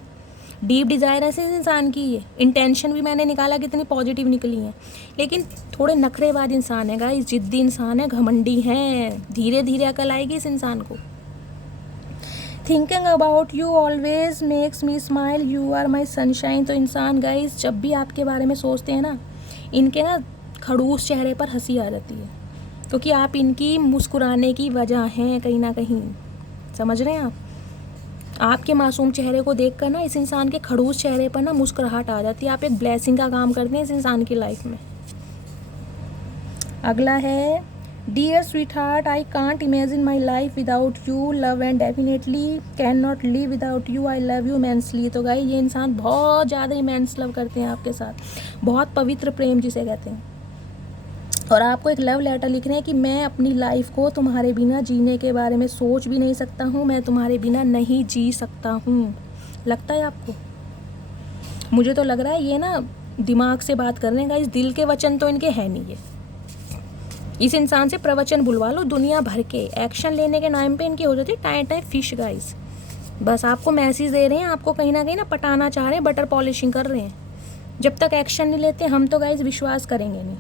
डीप डिज़ायर है इस इंसान की। ये इंटेंशन भी मैंने निकाला कितनी पॉजिटिव निकली है, लेकिन थोड़े नखरेबाज इंसान है गाइस, जिद्दी इंसान है, घमंडी है। धीरे धीरे अकल आएगी इस इंसान को। Thinking about you always makes me smile, you are my sunshine. तो इंसान गाइस जब भी आपके बारे में सोचते हैं ना, इनके ना खड़ूस चेहरे पर हंसी आ जाती है, क्योंकि आप इनकी मुस्कुराने की वजह हैं कहीं ना कहीं। समझ रहे हैं आप? आपके मासूम चेहरे को देखकर ना इस इंसान के खड़ूस चेहरे पर ना मुस्कुराहट आ जाती है। आप एक ब्लेसिंग का काम करते हैं इस इंसान की लाइफ में। अगला है, dear sweetheart, I can't imagine my life without you, love and definitely can not live without you, I love you immensely. तो गाइस ये इंसान बहुत ज़्यादा इमेंस लव करते हैं आपके साथ, बहुत पवित्र प्रेम जिसे कहते हैं, और आपको एक लव लेटर लिख रहे हैं कि मैं अपनी लाइफ को तुम्हारे बिना जीने के बारे में सोच भी नहीं सकता हूँ, मैं तुम्हारे बिना नहीं जी सकता हूँ। लगता है आपको? मुझे तो लग रहा है ये ना दिमाग से बात कर रहे हैं गाइस, दिल के वचन तो इनके हैं नहीं। ये इस इंसान से प्रवचन बुलवा लो दुनिया भर के, एक्शन लेने के नाम पे इनकी हो जाती है टाइम टाइम फिश गाइस। बस आपको मैसेज दे रहे हैं, आपको कहीं ना पटाना चाह रहे हैं, बटर पॉलिशिंग कर रहे हैं। जब तक एक्शन नहीं लेते हम तो गाइस विश्वास करेंगे नहीं।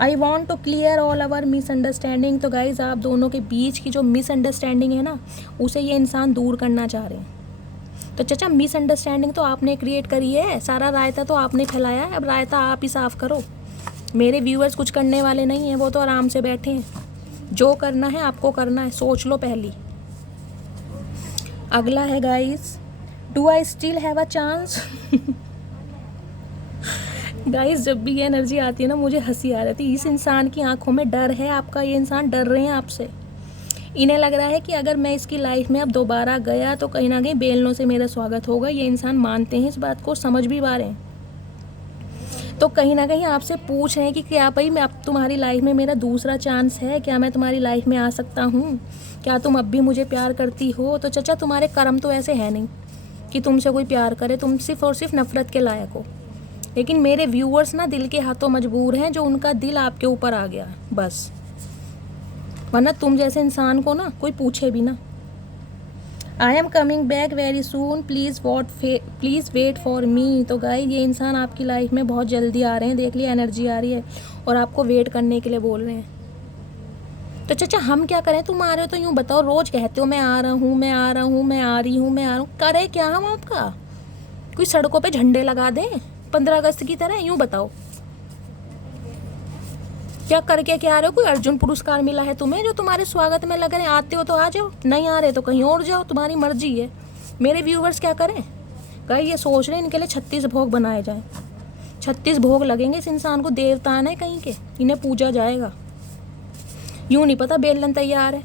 I want to clear all our misunderstanding. तो गाइज आप दोनों के बीच की जो मिसअंडरस्टैंडिंग है ना, उसे ये इंसान दूर करना चाह रहे हैं। तो चाचा मिसअंडरस्टैंडिंग तो आपने क्रिएट करी है, सारा रायता तो आपने फैलाया है, अब रायता आप ही साफ करो। मेरे व्यूअर्स कुछ करने वाले नहीं हैं, वो तो आराम से बैठे हैं। जो करना है आपको करना है, सोच लो पहली। अगला है guys, do I still have a chance. Guys जब भी ये एनर्जी आती है ना, मुझे हंसी आ जाती है। इस इंसान की आंखों में डर है आपका, ये इंसान डर रहे हैं आपसे। इन्हें लग रहा है कि अगर मैं इसकी लाइफ में अब दोबारा गया तो कहीं ना कहीं बेलनों से मेरा स्वागत होगा। ये इंसान मानते हैं इस बात को, समझ भी पा रहे हैं। तो कहीं ना कहीं आपसे पूछ रहे हैं कि क्या भाई मैं अब तुम्हारी लाइफ में मेरा दूसरा चांस है, क्या मैं तुम्हारी लाइफ में आ सकता हूँ, क्या तुम अब भी मुझे प्यार करती हो। तो चाचा तुम्हारे कर्म तो ऐसे है नहीं कि तुमसे कोई प्यार करे, तुम सिर्फ और सिर्फ नफरत के लायक हो। लेकिन मेरे व्यूअर्स ना दिल के हाथों मजबूर हैं, जो उनका दिल आपके ऊपर आ गया बस, वरना तुम जैसे इंसान को ना कोई पूछे भी ना। I am coming back very soon, please wait for me. तो गाइस ये इंसान आपकी लाइफ में बहुत जल्दी आ रहे हैं, देख लिया एनर्जी आ रही है, और आपको वेट करने के लिए बोल रहे हैं। तो चाचा हम क्या करें, तुम आ रहे हो तो यूँ बताओ, रोज़ कहते हो मैं आ रहा हूँ, मैं आ रहा हूँ, मैं आ रही हूँ, मैं आ रहा हूँ, करे क्या हम आपका? कोई सड़कों पे झंडे लगा दें 15 अगस्त की तरह? यूँ बताओ क्या करके क्या आ रहे हो? कोई अर्जुन पुरस्कार मिला है तुम्हें जो तुम्हारे स्वागत में लग रहे हैं? आते हो तो आ जाओ, नहीं आ रहे तो कहीं और जाओ, तुम्हारी मर्जी है। मेरे व्यूवर्स क्या करें? कहीं ये सोच रहे हैं इनके लिए 36 भोग बनाए जाएं, 36 भोग लगेंगे इस इंसान को, देवता है कहीं के, इन्हें पूजा जाएगा। यूँ नहीं पता बेलन तैयार है।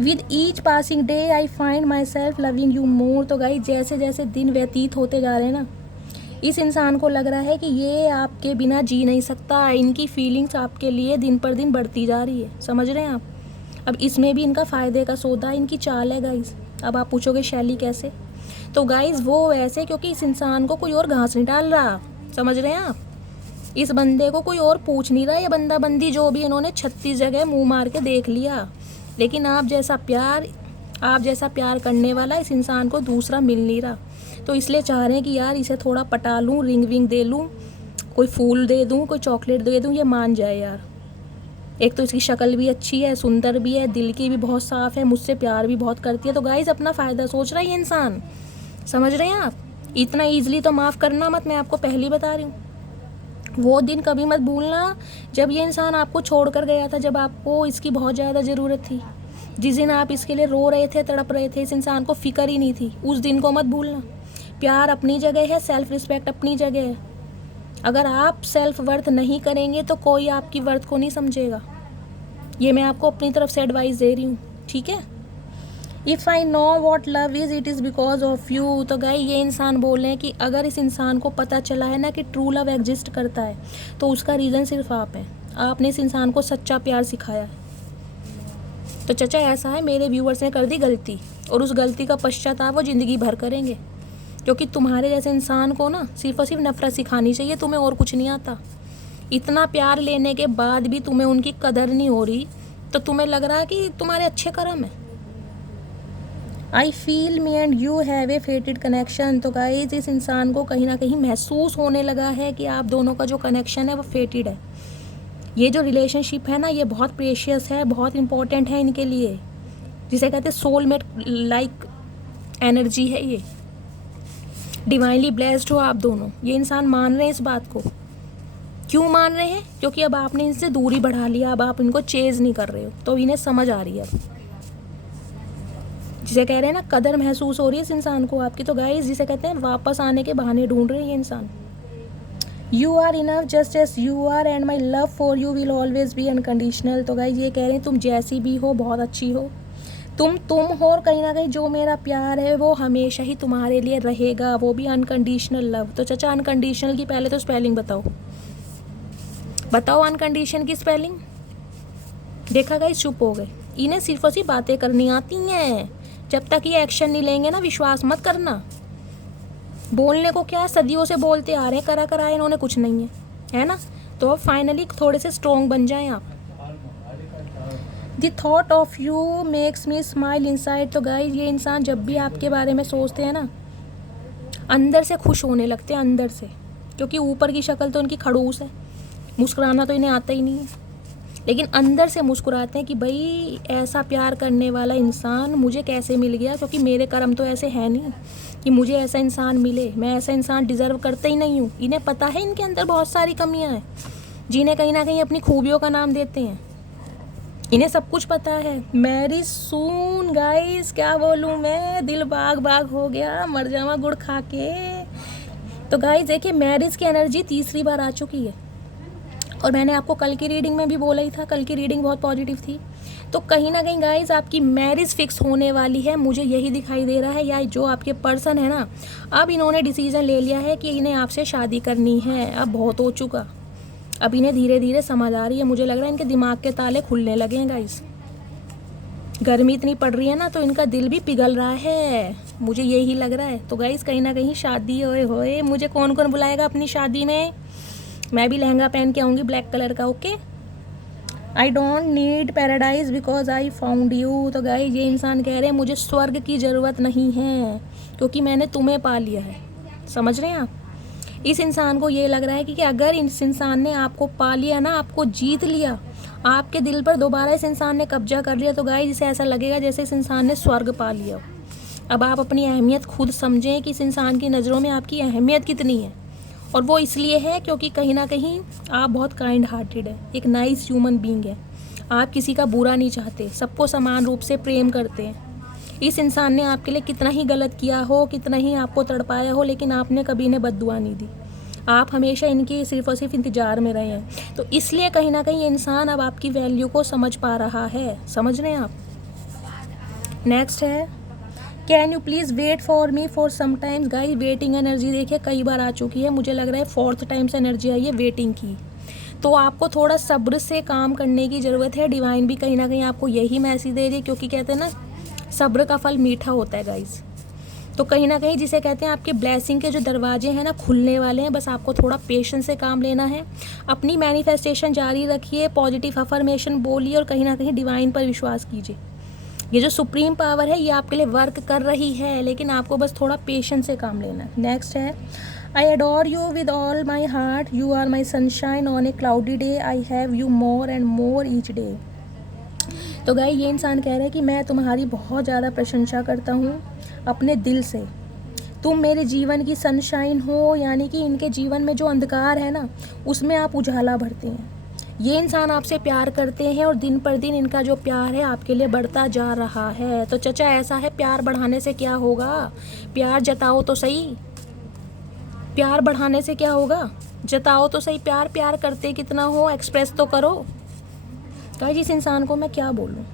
With each passing day I find my self loving you more. तो गाइस जैसे जैसे दिन व्यतीत होते जा रहे हैं ना, इस इंसान को लग रहा है कि ये आपके बिना जी नहीं सकता। इनकी फीलिंग्स आपके लिए दिन पर दिन बढ़ती जा रही है, समझ रहे हैं आप? अब इसमें भी इनका फ़ायदे का सौदा इनकी चाल है गाइस। अब आप पूछोगे शैली कैसे? तो गाइस वो ऐसे क्योंकि इस इंसान को कोई और घास नहीं डाल रहा, समझ रहे हैं आप? इस बंदे को कोई और पूछ नहीं रहा, ये बंदा बंदी जो भी इन्होंने 36 जगह मुँह मार के देख लिया, लेकिन आप जैसा प्यार करने वाला इस इंसान को दूसरा मिल नहीं रहा। तो इसलिए चाह रहे हैं कि यार इसे थोड़ा पटा लूँ, रिंग विंग दे लूँ, कोई फूल दे दूँ, कोई चॉकलेट दे दूँ, ये मान जाए यार। एक तो इसकी शक्ल भी अच्छी है, सुंदर भी है, दिल की भी बहुत साफ़ है, मुझसे प्यार भी बहुत करती है। तो गाइस अपना फ़ायदा सोच रहा है ये इंसान, समझ रहे हैं आप? इतना ईजिली तो माफ़ करना मत, मैं आपको पहले बता रही हूँ। वो दिन कभी मत भूलना जब ये इंसान आपको छोड़ कर गया था, जब आपको इसकी बहुत ज़्यादा ज़रूरत थी, जिस दिन आप इसके लिए रो रहे थे, तड़प रहे थे, इस इंसान को फिक्र ही नहीं थी, उस दिन को मत भूलना। प्यार अपनी जगह है, सेल्फ रिस्पेक्ट अपनी जगह है। अगर आप सेल्फ वर्थ नहीं करेंगे तो कोई आपकी वर्थ को नहीं समझेगा। ये मैं आपको अपनी तरफ से एडवाइस दे रही हूँ, ठीक है? If I know what love is it is because of you. तो गाई ये इंसान बोल रहे हैं कि अगर इस इंसान को पता चला है ना कि ट्रू लव एग्जिस्ट करता है, तो उसका रीज़न सिर्फ आप है। आपने इस इंसान को सच्चा प्यार सिखाया है। तो चचा ऐसा है, मेरे व्यूअर्स ने कर दी गलती और उस गलती का पश्चाताप वो ज़िंदगी भर करेंगे, क्योंकि तुम्हारे जैसे इंसान को ना सिर्फ और सिर्फ नफरत सिखानी चाहिए, तुम्हें और कुछ नहीं आता। इतना प्यार लेने के बाद भी तुम्हें उनकी कदर नहीं हो रही, तो तुम्हें लग रहा है कि तुम्हारे अच्छे कर्म है। I feel me and you have a फेटेड connection. तो गाइस इस इंसान को कहीं ना कहीं महसूस होने लगा है कि आप दोनों का जो कनेक्शन है वो फेटेड है। ये जो रिलेशनशिप है ना, ये बहुत प्रेशियस है, बहुत इंपॉर्टेंट है इनके लिए, जिसे कहते हैं सोलमेट लाइक एनर्जी है ये। डिवाइनली ब्लेस्ड हो आप दोनों। ये इंसान मान रहे हैं इस बात को। क्यों मान रहे हैं? क्योंकि अब आपने इनसे दूरी बढ़ा लिया, अब आप इनको चेज नहीं कर रहे हो, तो इन्हें समझ आ रही है, जिसे कह रहे हैं ना कदर महसूस हो रही है इस इंसान को आपकी। तो गाइस जिसे कहते हैं वापस आने के बहाने ढूंढ रहे हैं ये इंसान। You are enough just as you are and my love for you will always be unconditional. तो गाइस ये कह रहे हैं तुम जैसी भी हो, बहुत अच्छी हो, तुम हो, और कहीं ना कहीं जो मेरा प्यार है वो हमेशा ही तुम्हारे लिए रहेगा, वो भी अनकंडीशनल लव। तो चाचा अनकंडीशनल की पहले तो स्पेलिंग बताओ अनकंडीशन की स्पेलिंग। देखा गाइस चुप हो गए, इन्हें सिर्फ और सिर्फ बातें करनी आती हैं। जब तक ये एक्शन नहीं लेंगे ना, विश्वास मत करना। बोलने को क्या, सदियों से बोलते आ रहे हैं, करा कराए इन्होंने कुछ नहीं है ना। तो अब फाइनली थोड़े से स्ट्रॉन्ग बन जाएं आप। The thought of you makes me smile inside. तो गाइस ये इंसान जब भी आपके बारे में सोचते हैं ना, अंदर से खुश होने लगते हैं, अंदर से, क्योंकि ऊपर की शक्ल तो इनकी खड़ूस है, मुस्कुराना तो इन्हें आता ही नहीं है, लेकिन अंदर से मुस्कुराते हैं कि भाई ऐसा प्यार करने वाला इंसान मुझे कैसे मिल गया, क्योंकि मेरे कर्म तो ऐसे है नहीं कि मुझे ऐसा इंसान मिले, मैं ऐसा इंसान डिज़र्व करते ही नहीं हूँ। इन्हें पता है इनके अंदर बहुत सारी कमियाँ हैं, जिन्हें कहीं ना कहीं अपनी खूबियों का नाम देते हैं। इन्हें सब कुछ पता है। मैरिज सून गाइस, क्या बोलूँ मैं, दिल बाग बाग हो गया, मर जावा गुड़ खा के। तो गाइस देखिए, मैरिज की एनर्जी तीसरी बार आ चुकी है, और मैंने आपको कल की रीडिंग में भी बोला ही था, कल की रीडिंग बहुत पॉजिटिव थी। तो कहीं ना कहीं गाइस आपकी मैरिज फिक्स होने वाली है, मुझे यही दिखाई दे रहा है। या जो आपके पर्सन है ना, अब इन्होंने डिसीजन ले लिया है कि इन्हें आपसे शादी करनी है। अब बहुत हो चुका, अब इन्हें धीरे धीरे समझ आ रही है। मुझे लग रहा है इनके दिमाग के ताले खुलने लगे हैं गाइस। गर्मी इतनी पड़ रही है ना, तो इनका दिल भी पिघल रहा है, मुझे यही लग रहा है। तो गाइस कहीं ना कहीं शादी होए, मुझे कौन कौन बुलाएगा अपनी शादी में? मैं भी लहंगा पहन के आऊँगी ब्लैक कलर का, okay. I don't need paradise because I found you. तो गाइस ये इंसान कह रहे हैं मुझे स्वर्ग की ज़रूरत नहीं है, क्योंकि मैंने तुम्हें पा लिया है। समझ रहे हैं आप? इस इंसान को ये लग रहा है कि अगर इस इंसान ने आपको पा लिया ना, आपको जीत लिया, आपके दिल पर दोबारा इस इंसान ने कब्जा कर लिया, तो गाइस इसे ऐसा लगेगा जैसे इस इंसान ने स्वर्ग पा लिया हो। अब आप अपनी अहमियत खुद समझें कि इस इंसान की नज़रों में आपकी अहमियत कितनी है। और वो इसलिए है क्योंकि कहीं ना कहीं आप बहुत काइंड हार्टेड है, एक नाइस ह्यूमन बीइंग है। आप किसी का बुरा नहीं चाहते, सबको समान रूप से प्रेम करते हैं। इस इंसान ने आपके लिए कितना ही गलत किया हो, कितना ही आपको तड़पाया हो, लेकिन आपने कभी इन्हें बद्दुआ नहीं दी। आप हमेशा इनकी सिर्फ और सिर्फ इंतज़ार में रहे हैं। तो इसलिए कहीं ना कहीं ये इंसान अब आपकी वैल्यू को समझ पा रहा है। समझ रहे हैं आप? नेक्स्ट है, can you please wait for me for some times. Guys waiting energy देखिए कई बार आ चुकी है, मुझे लग रहा है फोर्थ टाइम से एनर्जी आई है वेटिंग की। तो आपको थोड़ा सब्र से काम करने की ज़रूरत है। डिवाइन भी कहीं ना कहीं आपको यही मैसेज दे रही है, क्योंकि कहते हैं ना सब्र का फल मीठा होता है गाइस। तो कहीं ना कहीं जिसे कहते हैं आपके ब्लेसिंग के जो दरवाजे हैं ना खुलने वाले हैं, बस आपको थोड़ा पेशेंस से काम लेना है। अपनी मैनिफेस्टेशन जारी रखिए, पॉजिटिव अफर्मेशन बोलिए, और कहीं ना कहीं डिवाइन पर विश्वास कीजिए। ये जो सुप्रीम पावर है ये आपके लिए वर्क कर रही है, लेकिन आपको बस थोड़ा पेशेंस से काम लेना है। नेक्स्ट है, I adore you with all my heart, you are my sunshine on a cloudy day, I have you more and more each day. तो गाइस ये इंसान कह रहा है कि मैं तुम्हारी बहुत ज़्यादा प्रशंसा करता हूँ अपने दिल से। तुम मेरे जीवन की सनशाइन हो, यानी कि इनके जीवन में जो अंधकार है ना, उसमें आप उजाला भरते हैं। ये इंसान आपसे प्यार करते हैं, और दिन पर दिन इनका जो प्यार है आपके लिए बढ़ता जा रहा है। तो चचा ऐसा है, प्यार बढ़ाने से क्या होगा? प्यार जताओ तो सही, प्यार बढ़ाने से क्या होगा? जताओ तो सही प्यार। प्यार करते कितना हो, एक्सप्रेस तो करो। गाइस इस इंसान को मैं क्या बोलूँ?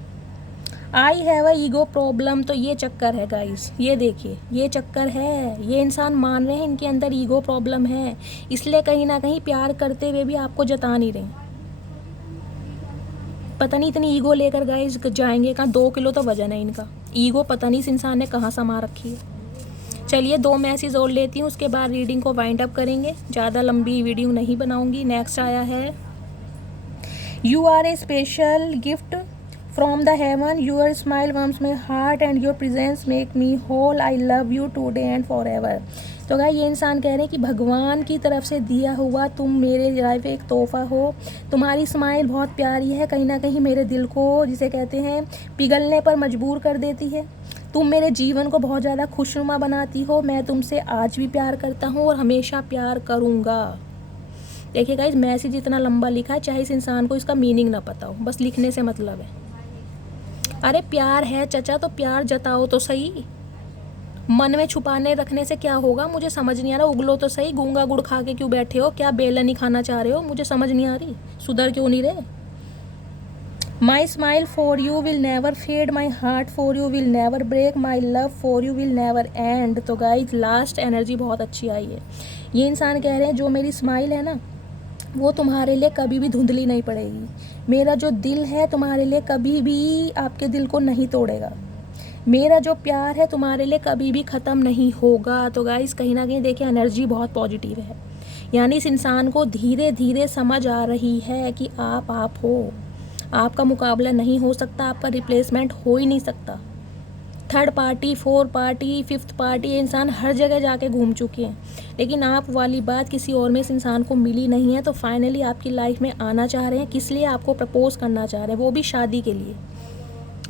I have a ego problem. तो ये चक्कर है गाइस, ये देखिए ये चक्कर है। ये इंसान मान रहे हैं इनके अंदर ईगो प्रॉब्लम है, इसलिए कहीं ना कहीं प्यार करते हुए भी आपको जता नहीं रहे। पता नहीं इतनी ईगो लेकर गाइस जाएंगे कहाँ, 2 किलो तो वजन है इनका। ईगो पता नहीं इस इंसान ने कहाँ समा रखी है। चलिए 2 मैसेज और लेती हूँ, उसके बाद रीडिंग को वाइंड अप करेंगे, ज़्यादा लंबी वीडियो नहीं बनाऊँगी। नेक्स्ट आया है, you are a special gift from the heaven, your smile warms my heart and your presence make me whole, I love you today and forever. तो guys ये इंसान कह रहे हैं कि भगवान की तरफ से दिया हुआ तुम मेरे लाइफ एक तोहफ़ा हो, तुम्हारी स्माइल बहुत प्यारी है, कहीं ना कहीं मेरे दिल को जिसे कहते हैं पिघलने पर मजबूर कर देती है, तुम मेरे जीवन को बहुत ज़्यादा खुशनुमा बनाती हो, मैं तुमसे आज भी प्यार करता हूँ और हमेशा प्यार करूँगा। देखिए गाइस मैसेज इतना लंबा लिखा है, चाहे इस इंसान को इसका मीनिंग ना पता हो, बस लिखने से मतलब है। अरे प्यार है चचा तो प्यार जताओ तो सही, मन में छुपाने रखने से क्या होगा, मुझे समझ नहीं आ रहा। उगलो तो सही, गूंगा गुड़ खा के क्यों बैठे हो, क्या बेलन ही खाना चाह रहे हो, मुझे समझ नहीं आ रही, सुधर क्यों नहीं रहे। My smile for you will never fade, my heart for you will never break, my love for you will never end. तो गाइस लास्ट एनर्जी बहुत अच्छी आई है। ये इंसान कह रहे हैं जो मेरी स्माइल है ना वो तुम्हारे लिए कभी भी धुंधली नहीं पड़ेगी, मेरा जो दिल है तुम्हारे लिए कभी भी आपके दिल को नहीं तोड़ेगा, मेरा जो प्यार है तुम्हारे लिए कभी भी ख़त्म नहीं होगा। तो गाइस कहीं ना कहीं देखिए एनर्जी बहुत पॉजिटिव है, यानी इस इंसान को धीरे धीरे समझ आ रही है कि आप हो, आपका मुकाबला नहीं हो सकता, आपका रिप्लेसमेंट हो ही नहीं सकता। 3rd party 4th party 5th party ये इंसान हर जगह जाके घूम चुके हैं, लेकिन आप वाली बात किसी और में इस इंसान को मिली नहीं है। तो फाइनली आपकी लाइफ में आना चाह रहे हैं, किस लिए, आपको प्रपोज करना चाह रहे हैं, वो भी शादी के लिए।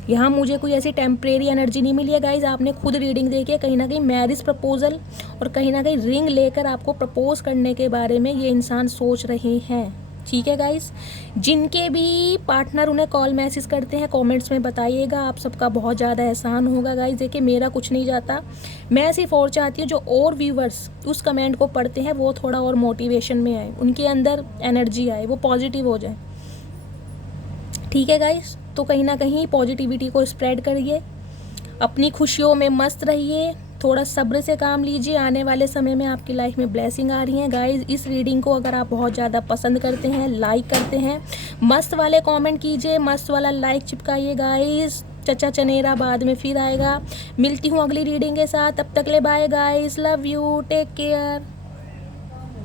यहाँ मुझे कोई ऐसी टेम्परेरी एनर्जी नहीं मिली है गाइज, आपने खुद रीडिंग देखी है, कहीं ना कहीं मैरिज प्रपोजल और कहीं ना कहीं रिंग लेकर आपको प्रपोज करने के बारे में ये इंसान सोच रहे हैं। ठीक है गाइस, जिनके भी पार्टनर उन्हें कॉल मैसेज करते हैं कमेंट्स में बताइएगा, आप सबका बहुत ज़्यादा एहसान होगा गाइस। देखिए मेरा कुछ नहीं जाता, मैं सिर्फ और चाहती हूँ जो और व्यूवर्स उस कमेंट को पढ़ते हैं वो थोड़ा और मोटिवेशन में आए, उनके अंदर एनर्जी आए, वो पॉजिटिव हो जाए। ठीक है गाइस, तो कहीं ना कहीं पॉजिटिविटी को स्प्रेड करिए, अपनी खुशियों में मस्त रहिए, थोड़ा सब्र से काम लीजिए, आने वाले समय में आपकी लाइफ में ब्लेसिंग आ रही है। गाइज इस रीडिंग को अगर आप बहुत ज़्यादा पसंद करते हैं, लाइक करते हैं, मस्त वाले कमेंट कीजिए, मस्त वाला लाइक चिपकाइए गाइज। चचा चनेरा बाद में फिर आएगा, मिलती हूँ अगली रीडिंग के साथ, तब तक ले bye guys, love you, take care.